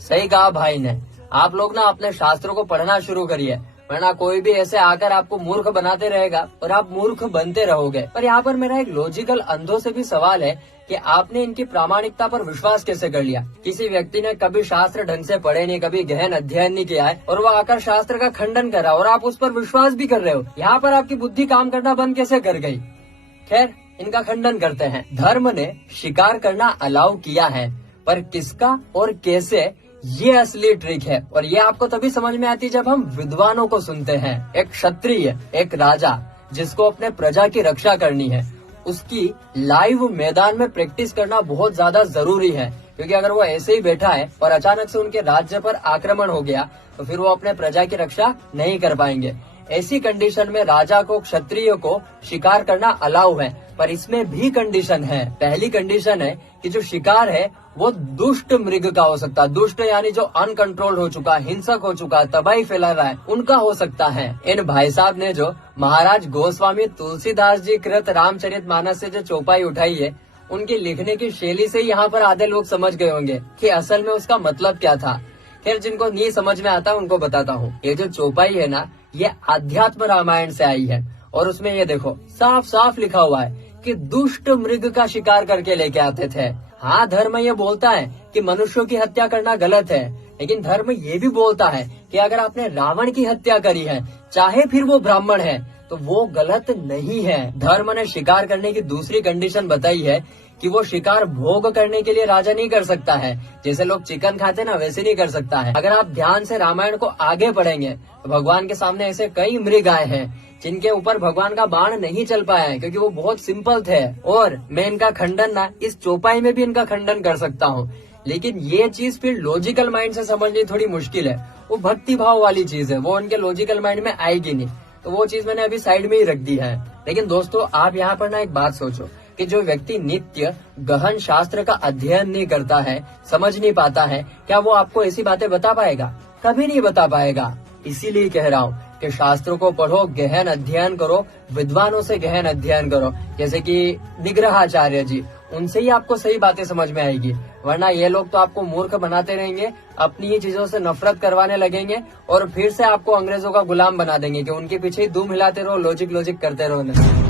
सही कहा भाई ने। आप लोग ना अपने शास्त्रों को पढ़ना शुरू करिए, वरना कोई भी ऐसे आकर आपको मूर्ख बनाते रहेगा और आप मूर्ख बनते रहोगे। पर यहाँ पर मेरा एक लॉजिकल अंधों से भी सवाल है कि आपने इनकी प्रामाणिकता पर विश्वास कैसे कर लिया। किसी व्यक्ति ने कभी शास्त्र ढंग से पढ़े नहीं, कभी गहन अध्ययन नहीं किया है और वो आकर शास्त्र का खंडन कर रहा और आप उस पर विश्वास भी कर रहे हो। यहाँ पर आपकी बुद्धि काम करना बंद कैसे कर गई? खैर, इनका खंडन करते हैं। धर्म ने शिकार करना अलाउ किया है, पर किसका और कैसे, ये असली ट्रिक है। और ये आपको तभी समझ में आती है जब हम विद्वानों को सुनते हैं। एक क्षत्रिय, एक राजा जिसको अपने प्रजा की रक्षा करनी है, उसकी लाइव मैदान में प्रैक्टिस करना बहुत ज्यादा जरूरी है। क्योंकि अगर वो ऐसे ही बैठा है और अचानक से उनके राज्य पर आक्रमण हो गया तो फिर वो अपने प्रजा की रक्षा नहीं कर पाएंगे। ऐसी कंडीशन में राजा को, क्षत्रिय को शिकार करना अलाउ है, पर इसमें भी कंडीशन है। पहली कंडीशन है कि जो शिकार है वो दुष्ट मृग का हो सकता है। दुष्ट यानी जो अनकंट्रोल्ड हो चुका, हिंसक हो चुका, तबाही फैला रहा है, उनका हो सकता है। इन भाई साहब ने जो महाराज गोस्वामी तुलसीदास जी कृत रामचरितमानस से जो चौपाई उठाई है, उनकी लिखने की शैली से यहाँ पर आधे लोग समझ गए होंगे कि असल में उसका मतलब क्या था। खैर, जिनको नहीं समझ में आता उनको बताता हूँ। ये जो चौपाई है ना, ये आध्यात्म रामायण से आई है और उसमें ये देखो साफ साफ लिखा हुआ है कि दुष्ट मृग का शिकार करके लेके आते थे। हाँ, धर्म ये बोलता है कि मनुष्यों की हत्या करना गलत है, लेकिन धर्म ये भी बोलता है कि अगर आपने रावण की हत्या करी है, चाहे फिर वो ब्राह्मण है, तो वो गलत नहीं है। धर्म ने शिकार करने की दूसरी कंडीशन बताई है कि वो शिकार भोग करने के लिए राजा नहीं कर सकता है। जैसे लोग चिकन खाते ना, वैसे नहीं कर सकता है। अगर आप ध्यान से रामायण को आगे पढ़ेंगे तो भगवान के सामने ऐसे कई मृग आए हैं जिनके ऊपर भगवान का बाण नहीं चल पाया है, क्योंकि वो बहुत सिंपल थे। और मैं इनका खंडन ना इस चौपाई में भी इनका खंडन कर सकता हूँ, लेकिन ये चीज फिर लॉजिकल माइंड से समझनी थोड़ी मुश्किल है। वो भक्ति भाव वाली चीज है, वो उनके लॉजिकल माइंड में आएगी नहीं, तो वो चीज मैंने अभी साइड में ही रख दी है। लेकिन दोस्तों, आप यहाँ पर ना एक बात सोचो कि जो व्यक्ति नित्य गहन शास्त्र का अध्ययन नहीं करता है, समझ नहीं पाता है, क्या वो आपको ऐसी बातें बता पाएगा? कभी नहीं बता पाएगा। इसीलिए कह रहा हूँ कि शास्त्रों को पढ़ो, गहन अध्ययन करो, विद्वानों से गहन अध्ययन करो, जैसे कि निग्रहाचार्य जी, उनसे ही आपको सही बातें समझ में आएगी। वरना ये लोग तो आपको मूर्ख बनाते रहेंगे, अपनी ही चीजों से नफरत करवाने लगेंगे और फिर से आपको अंग्रेजों का गुलाम बना देंगे कि उनके पीछे ही धूम हिलाते रहो, लॉजिक करते रहो।